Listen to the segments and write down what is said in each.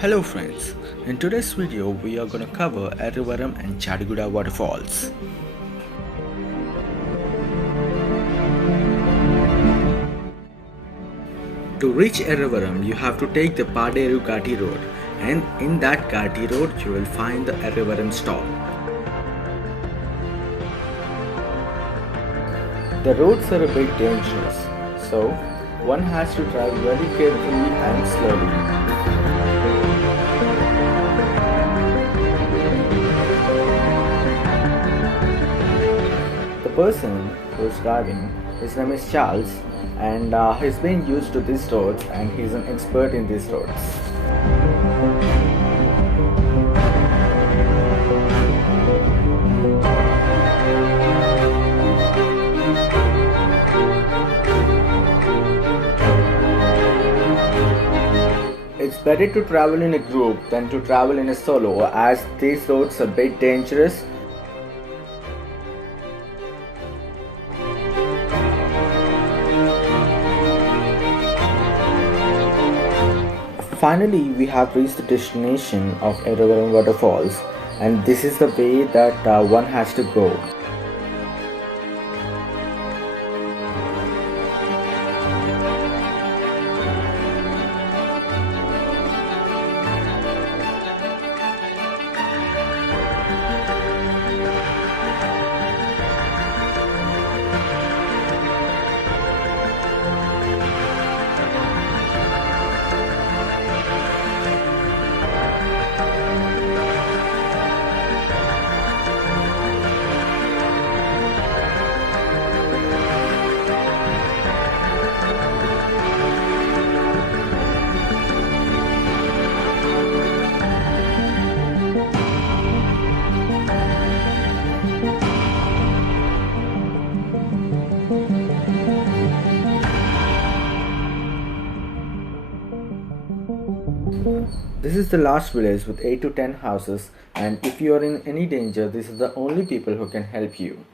Hello friends, in today's video we are going to cover Yerravaram and Jadiguda Waterfalls. To reach Yerravaram you have to take the Paderu road, and in that road you will find the Yerravaram stop. The roads are a bit dangerous, so one has to drive very carefully and slowly. The person who is driving, his name is Charles, and he's been used to these roads and he's an expert in these roads. It's better to travel in a group than to travel in a solo, as these roads are a bit dangerous. Finally, we have reached the destination of Yerravaram Waterfalls, and this is the way that one has to go. This is the last village with 8 to 10 houses, and if you are in any danger, this is the only people who can help you.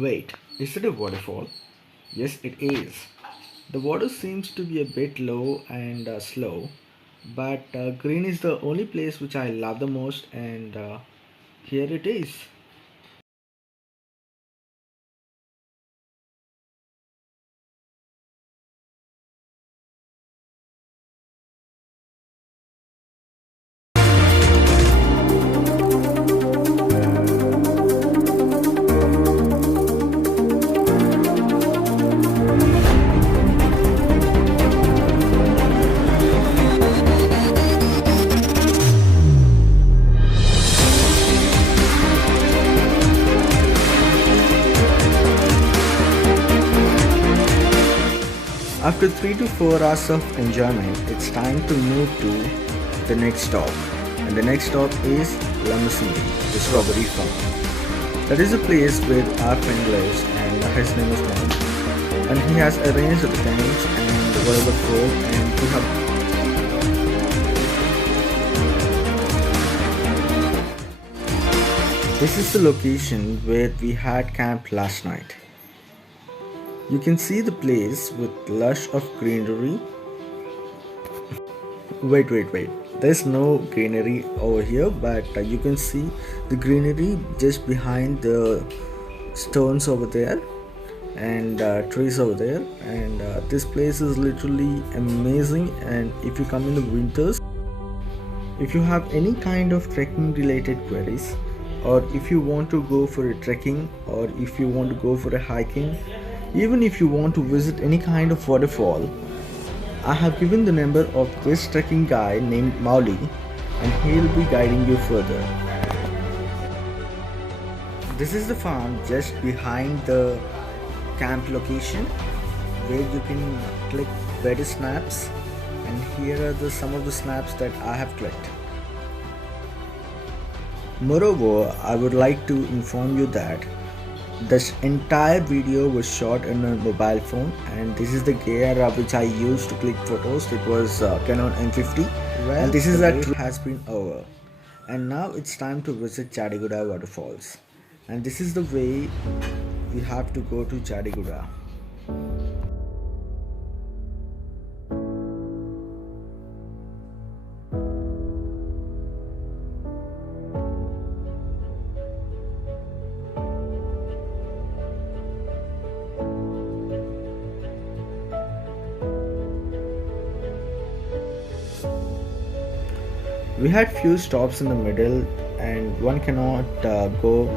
Wait, is it a waterfall? Yes, it is. The water seems to be a bit low and slow, but green is the only place which I love the most, and here it is. After 3 to 4 hours of enjoyment, it's time to move to the next stop. And the next stop is Lamasini, the strawberry farm. That is a place where our friend lives, and his name is Mom. And he has arranged the tents and whatever food, and we have. This is the location where we had camped last night. You can see the place with lush of greenery. Wait. There's no greenery over here, but you can see the greenery just behind the stones over there and trees over there. And this place is literally amazing. And if you come in the winters, if you have any kind of trekking related queries, or if you want to go for a trekking, or if you want to go for a hiking, even if you want to visit any kind of waterfall, I have given the number of this trekking guy named Mauli, and he'll be guiding you further. This is the farm just behind the camp location where you can click better snaps, and here are some of the snaps that I have clicked. Moreover, I would like to inform you that this entire video was shot on a mobile phone, and this is the gear which I used to click photos. It was Canon M50. Well, and this is that trip has been over, and now it's time to visit Jadiguda Waterfalls, and this is the way we have to go to Jadiguda. We had few stops in the middle, and one cannot go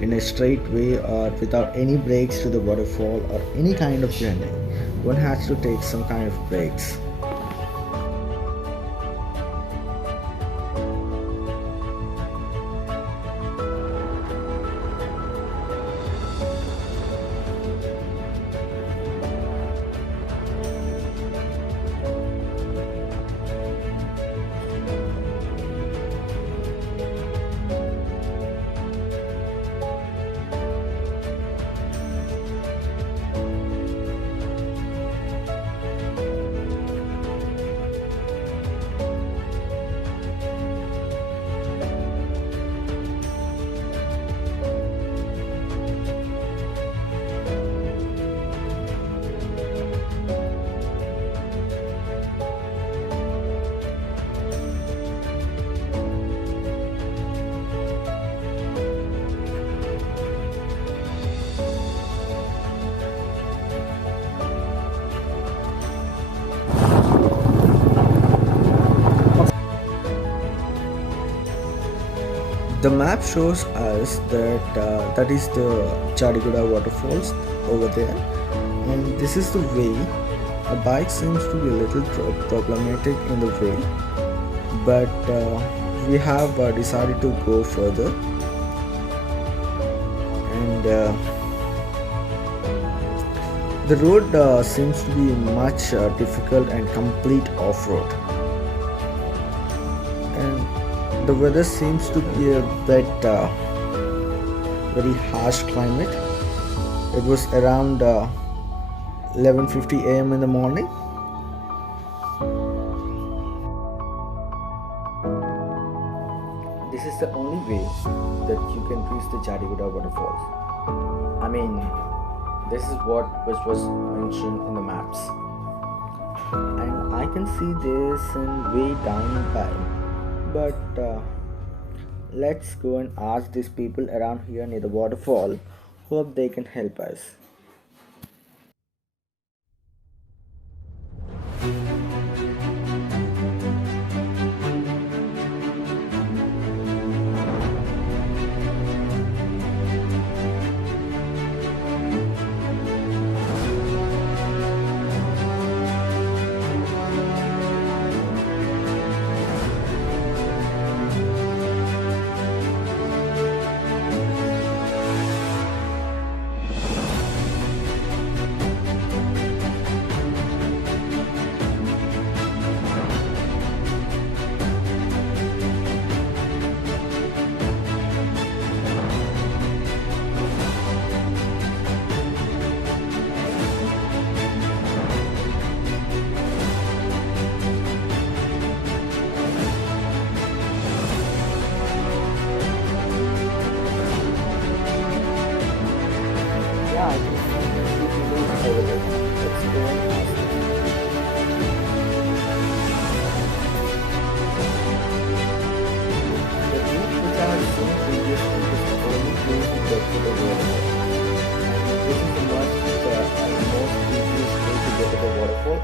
in a straight way or without any breaks to the waterfall or any kind of journey. One has to take some kind of breaks. The map shows us that that is the Jadiguda Waterfalls over there, and this is the way. A bike seems to be a little problematic in the way, but we have decided to go further, and the road seems to be much difficult and complete off-road, and the weather seems to be a bit very harsh climate. It was around 11:50 a.m. in the morning. This is the only way that you can reach the Jadiguda Waterfalls. I mean, this is what was mentioned in the maps, and I can see this in way down by. But let's go and ask these people around here near the waterfall. Hope they can help us.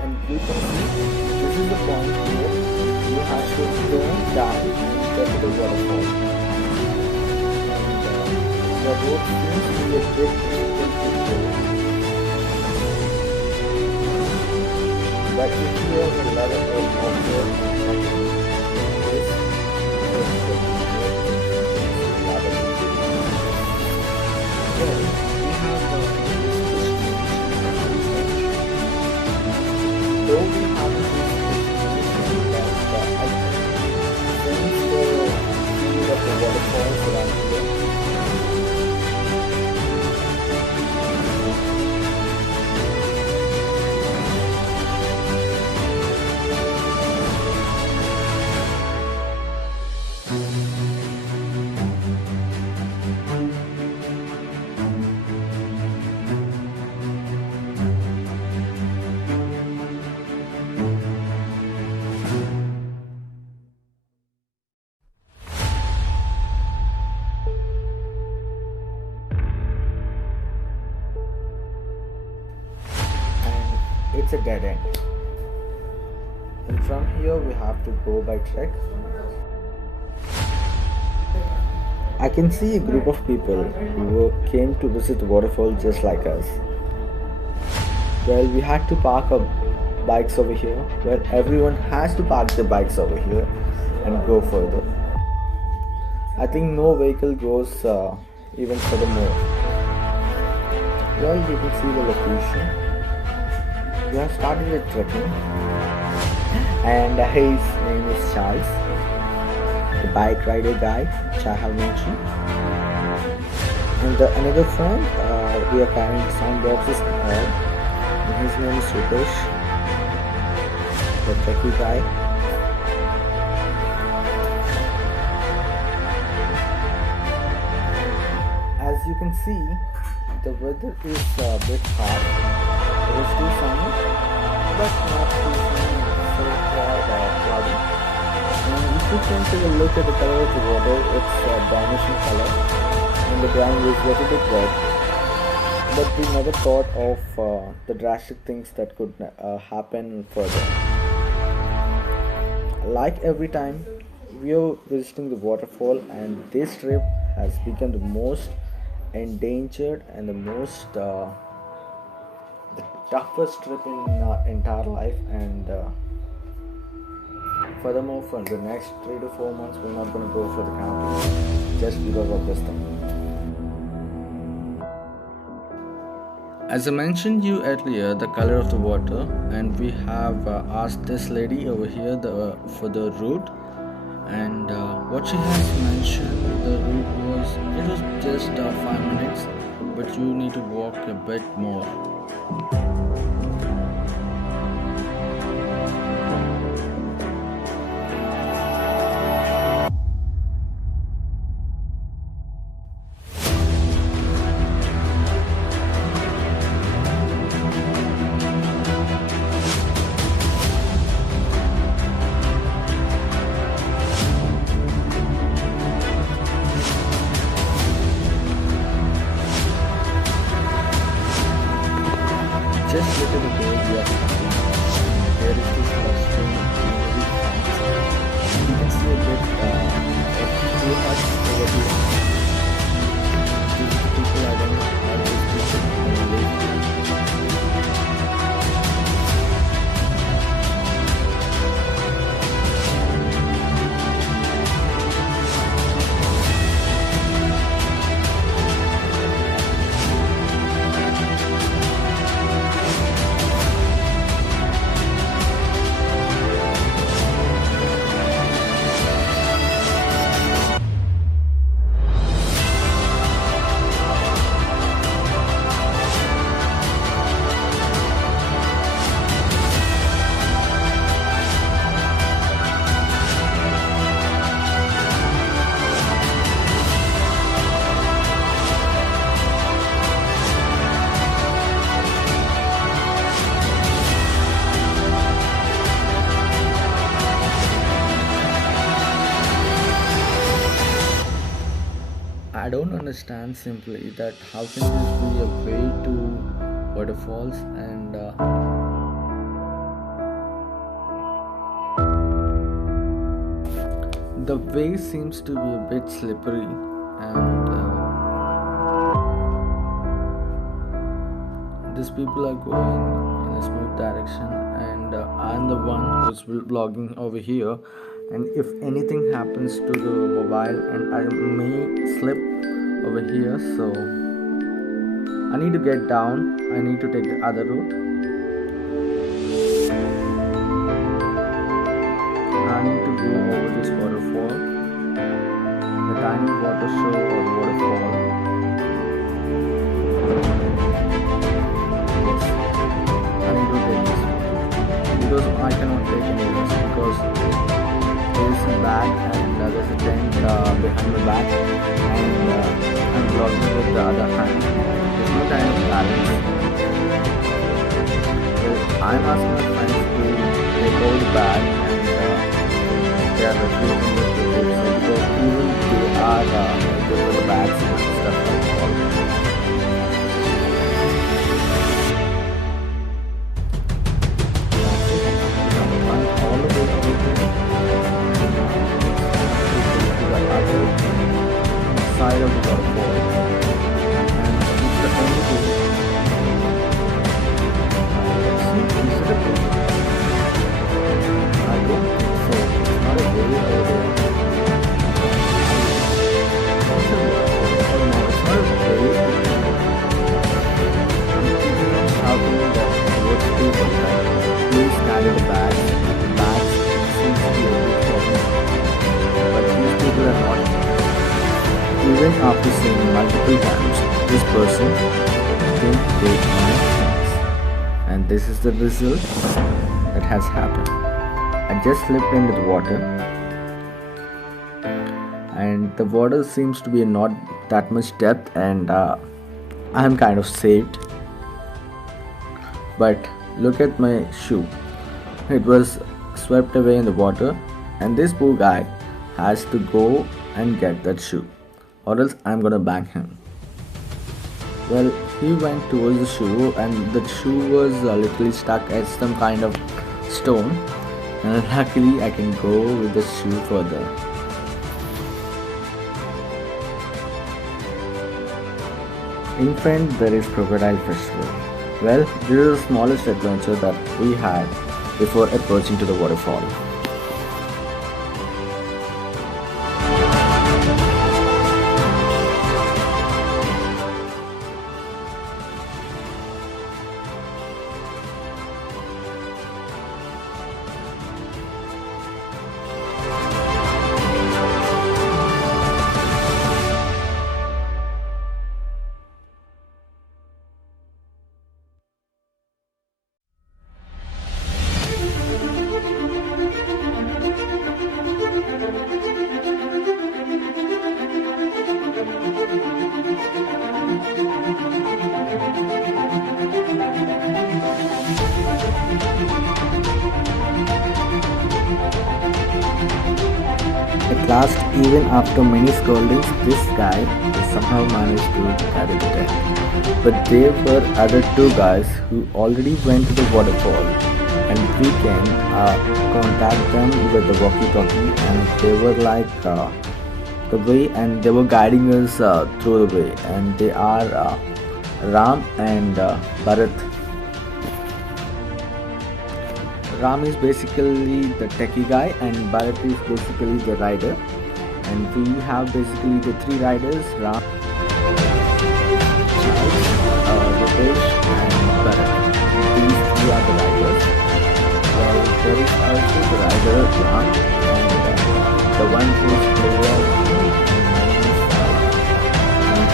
And you can see this is the point where you have to turn down and get to the waterfall. And the road seems to be a bit difficult to go. But if you have a lot of water, a dead end. And from here we have to go by trek. I can see a group of people who came to visit the waterfall just like us. Well, we had to park our bikes over here. Well, everyone has to park their bikes over here and go further. I think no vehicle goes even furthermore. Well, you can see the location. We have started the trekking, and his name is Charles, the bike rider guy which I have mentioned. And another friend, we are carrying the sound boxes and all, and his name is Rupesh, the trekkie guy. As you can see, the weather is a bit hot. It is too sunny, but not too sunny, so cloudy. And if you can take a look at the color of the water, it's brownish in color, and the ground is a little bit wet. But we never thought of the drastic things that could happen further. Like every time, we are visiting the waterfall, and this trip has become the most endangered and the toughest trip in our entire life. And furthermore, for the next 3 to 4 months we're not going to go for the camping just because of this thing. As I mentioned you earlier, the color of the water, and we have asked this lady over here for the route, and what she has mentioned, the route was just 5 minutes, but you need to walk a bit more. Just look at the road we are passing. There is this stream of greenery farms. You can see a bit of two huts over here. These are the people, I don't know how these people live. I don't understand simply that how can this be a way to waterfalls, and the way seems to be a bit slippery, and these people are going in a smooth direction, and I'm the one who's vlogging over here, and if anything happens to the mobile and I may slip over here, so I need to get down. I need to take the other route. I need to go over this waterfall, the tiny water show or waterfall. Yes, I need to take this because I cannot take any risk, because there is a bag and there's a tent behind the back, and I'm vlogging with the other hand. There's no kind of balance. So I'm asking my friends to take over the bag, and they are refusing it to take, so because even they are good with the bags and stuff like that. Even after saying multiple times, this person didn't take my advice. And this is the result that has happened. I just slipped into the water, and the water seems to be not that much depth, and I am kind of saved. But look at my shoe, it was swept away in the water, and this poor guy has to go and get that shoe, or else I'm gonna bang him. Well, he went towards the shoe, and the shoe was literally stuck at some kind of stone, and luckily I can go with the shoe further. In front there is Crocodile Festival. Well, this is the smallest adventure that we had before approaching to the waterfall. At last, even after many scoldings, this guy somehow managed to carry the tent. But there were other two guys who already went to the waterfall, and we can contact them with the walkie-talkie, and they were like the way, and they were guiding us through the way, and they are Ram and Bharat. Ram is basically the techie guy, and Bharat is basically the rider. And we have basically the three riders: Ram, Rupesh, and Bharat. These three are the riders. Well, there is also the rider Ram, and the one who is player and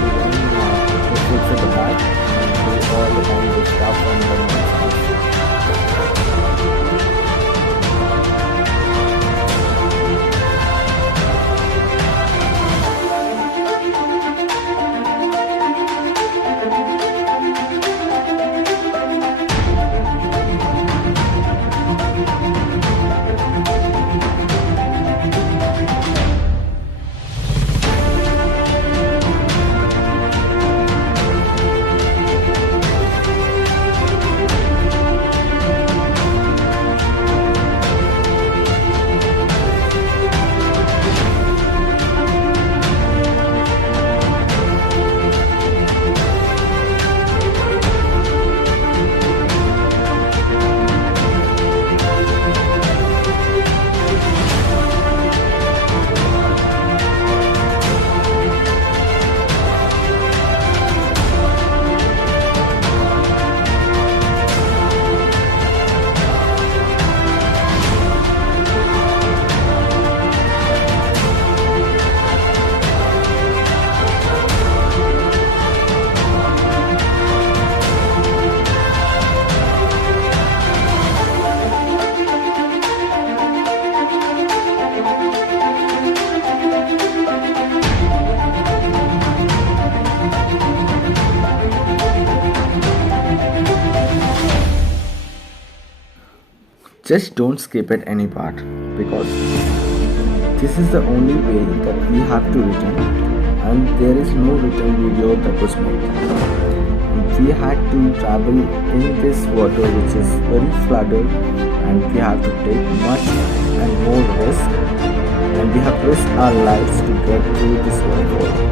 the one who sits at the back and do all the kinds of stuff and the just don't skip at any part, because this is the only way that we have to return, and there is no return video that was made. And we had to travel in this water which is very flooded, and we have to take much and more risk, and we have risked our lives to get through this waterfall.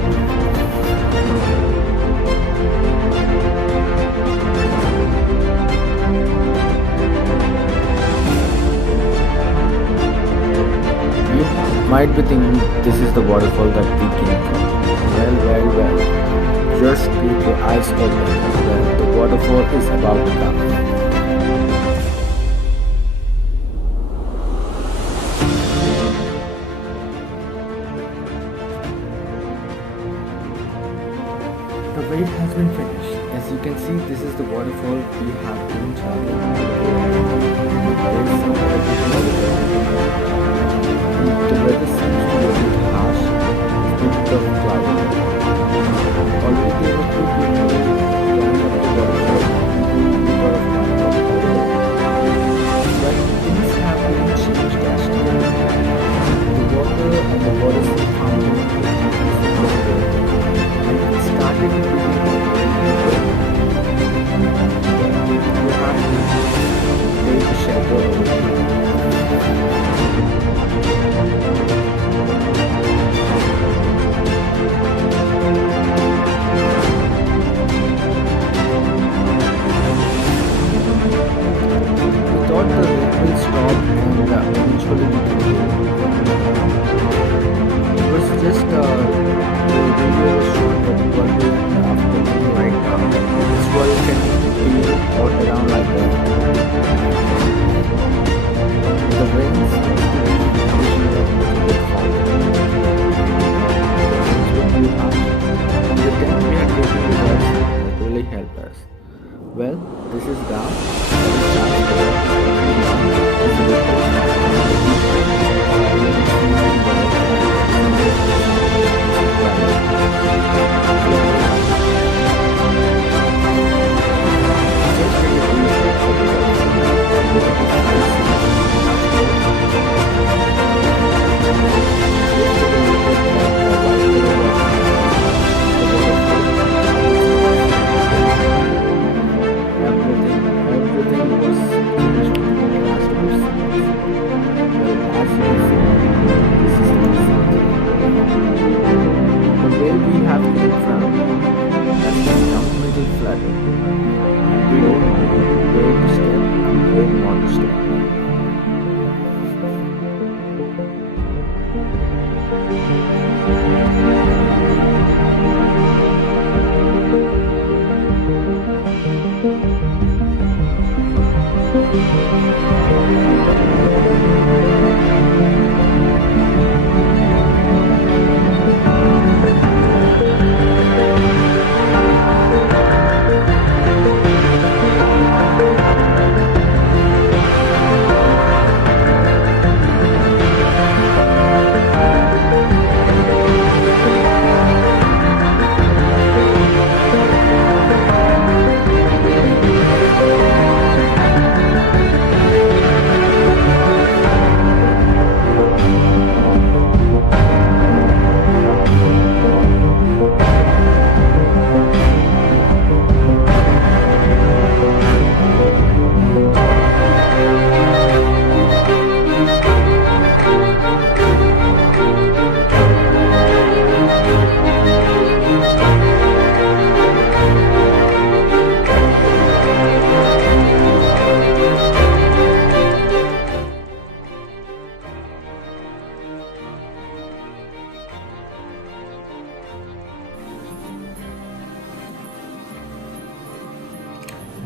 Might be thinking this is the waterfall that we came from. Well, just keep your eyes open. The waterfall is about to come. been finished. As you can see, this is the waterfall we have been traveling. The weather seems to be a bit harsh, with the cloudy. Already there were two people going up the waterfall because of time of holiday. But things have been changed drastically. The water and the water sea fountain it started to be you have to take shelter over here. We thought the rain will stop and eventually we can go. It was just the video was showing that we were doing afternoon right now. This is why you can feel all around like that. The rain seems to be pushing up a bit farther. It would be harsh. And the tent we had taken with us really helped us. Well, this is down.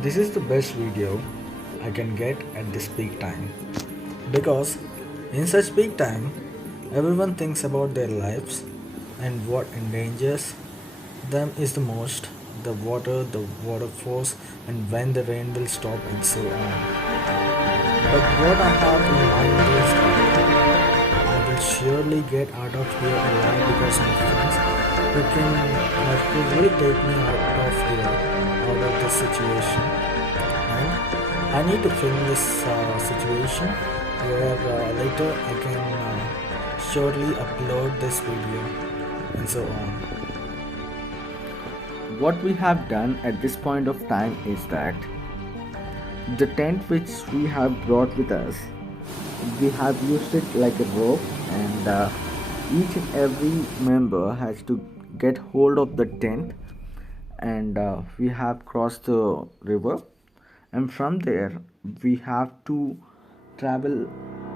This is the best video I can get at this peak time, because in such peak time everyone thinks about their lives and what endangers them is the most: the water, the waterfalls, and when the rain will stop and so on. But what I have in mind is that I will surely get out of here alive because my friends who will take me out of here, out of this situation. And I need to film this situation where later I can surely upload this video and so on. What we have done at this point of time is that the tent which we have brought with us, we have used it like a rope, and each and every member has to get hold of the tent, and we have crossed the river, and from there we have to travel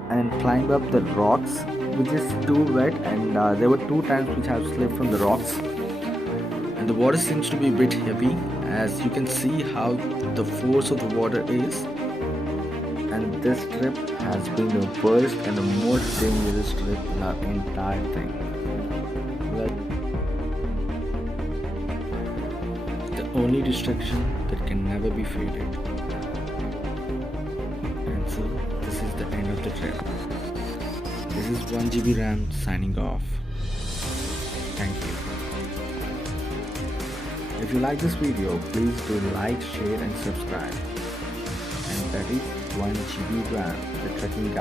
and climb up the rocks, which is too wet, and there were 2 times which have slipped from the rocks, and the water seems to be a bit heavy, as you can see how the force of the water is. And this trip has been the worst and the most dangerous trip in our entire thing. The only distraction that can never be faded. And so, this is the end of the trip. This is 1GB RAM signing off. Thank you. If you like this video, please do like, share and subscribe. And that is 1GB RAM, the trekking guide.